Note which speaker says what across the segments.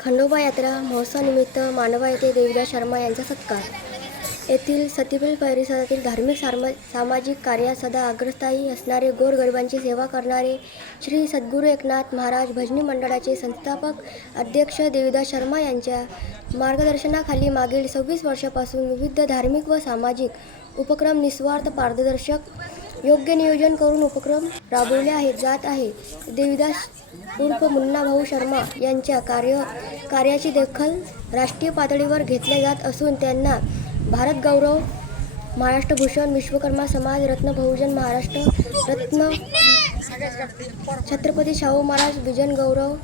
Speaker 1: यात्रा महोत्सवानिमित्त मांडवा येथे देवीदास शर्मा यांचा सत्कार. येथील सतीपील परिसरातील धार्मिक सार्म सामाजिक कार्यात सदा अग्रस्थायी असणारे गोरगरिबांची सेवा करणारे श्री सद्गुरू एकनाथ महाराज भजनी मंडळाचे संस्थापक अध्यक्ष देवीदास शर्मा यांच्या मार्गदर्शनाखाली मागील सव्वीस वर्षापासून विविध धार्मिक व सामाजिक उपक्रम निस्वार्थ पारदर्शक योग्य नियोजन करून उपक्रम राबवले आहेत जात आहे. देवीदास उर्फ मुन्ना भाऊ शर्मा यांच्या कार्य कार्याची दखल राष्ट्रीय पातळीवर घेतल्या जात असून त्यांना भारत गौरव महाराष्ट्र भूषण विश्वकर्मा समाज रत्न बहुजन महाराष्ट्र रत्न छत्रपती शाहू महाराज विजन गौरव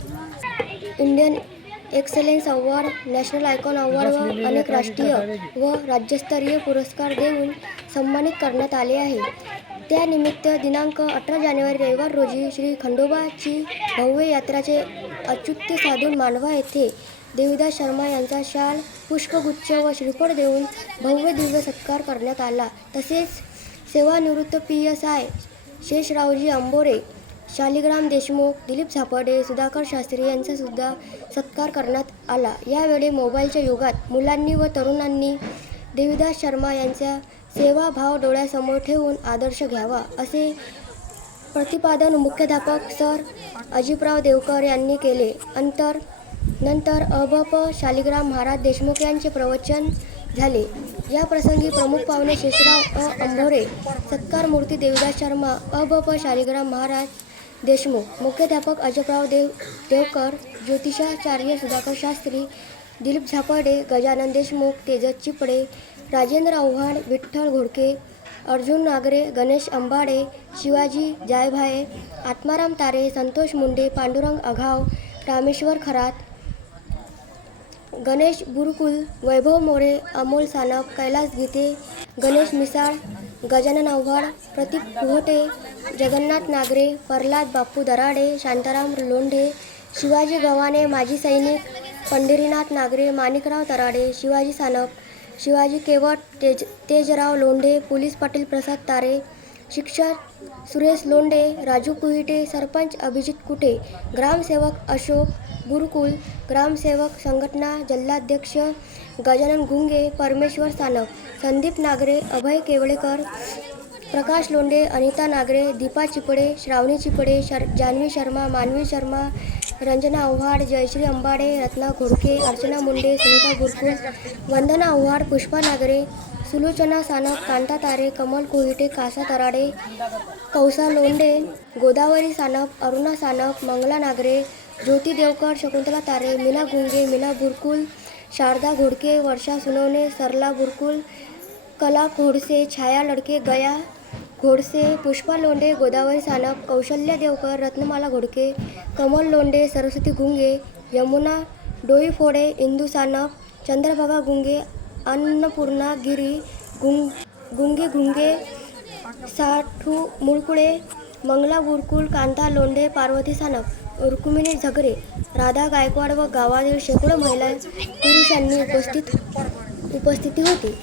Speaker 1: Indian excellence award national icon award व अनेक राष्ट्रीय व राज्यस्तरीय पुरस्कार देऊन सन्मानित करण्यात आले आहे. त्यानिमित्त दिनांक अठरा जानेवारी रविवार रोजी श्री खंडोबाची भव्य यात्राचे औचित्य साधून मांडवा येथे देवीदास शर्मा यांचा शाल पुष्पगुच्छ व श्रीफळ देऊन भव्य दिव्य सत्कार करण्यात आला. तसेच सेवानिवृत्त P S I Sheshraoji Ambore Shaligram Deshmukh Dilip Zapde Sudhakar Shastri यांचा सुद्धा सत्कार करण्यात आला. यावेळी मोबाईलच्या युगात मुलांनी व तरुणांनी देवीदास शर्मा यांचा सेवाभाव डोळ्यासमोर ठेवून आदर्श घ्यावा असे प्रतिपादन मुख्याध्यापक सर अजिपराव देवकर यांनी केले. अंतर नंतर अबप शालिग्राम महाराज देशमुख यांचे प्रवचन झाले. या प्रसंगी प्रमुख पाहुणे शेषराव अ. अंभोरे सत्कार मूर्ती देवीदास शर्मा अबप शालिग्राम महाराज देशमुख मुख्याध्यापक अजयराव देव देवकर ज्योतिषाचार्य सुधाकर शास्त्री दिलीप झापडे गजानन देशमुख तेजस चिपडे राजेंद्र आव्हाड विठ्ठल घोडके अर्जुन नागरे गणेश अंबाडे शिवाजी जायभाये आत्माराम तारे संतोष मुंडे पांडुरंग अघाव रामेश्वर खरात गणेश बुरकुल वैभव मोरे अमोल सानप कैलास गीते गणेश मिसाळ गजानन आव्हाड प्रतीक पोहटे जगन्नाथ नागरे प्रल्हाद बापू दराडे शांताराम लोंढे शिवाजी गव्हाणे माजी सैनिक पंढरीनाथ नागरे माणिकराव तराडे शिवाजी सानप शिवाजी केवट तेज तेजराव लोंढे पोलीस पाटील प्रसाद तारे शिक्षक सुरेश लोंढे राजू कुहिटे सरपंच अभिजित कुटे ग्रामसेवक अशोक गुरुकुल ग्रामसेवक संघटना जिल्हाध्यक्ष गजानन गुंगे परमेश्वर सानप संदीप नागरे अभय केवळेकर प्रकाश लोंढे अनिता नागरे दीपा चिपडे श्रावणी चिपडे शर जान्हवी शर्मा मानवी शर्मा रंजना आव्हाड जयश्री अंबाडे रत्ना घोडके अर्चना मुंडे सुनीता गुरकुल वंदना आव्हाड पुष्पा नागरे सुलोचना सानप कांता तारे कमल कोहिटे कासा तराडे कौसा लोंढे गोदावरी सानप अरुणा सानप मंगला नागरे ज्योती देवकर शकुंतला तारे मीना गुंगे मीना बुरकुल शारदा घोडके वर्षा सुनवणे सरला बुरकुल कला घोडसे छाया लडके गया घोडसे पुष्पा लोंढे गोदावरी सानप कौशल्य देवकर रत्नमाला घोडके कमल लोंढे सरस्वती गुंगे यमुना डोईफोडे इंदू सानप चंद्रभागा गुंगे अन्नपूर्णा गिरी गुंग गुंगे गुंगे साठू मुळकुळे मंगला बुरकुल कांता लोंढे पार्वती सानप रुक्मिणी झगरे राधा गायकवाड व गावातील शेकडो महिला पुरुषांनी उपस्थित उपस्थिती होती.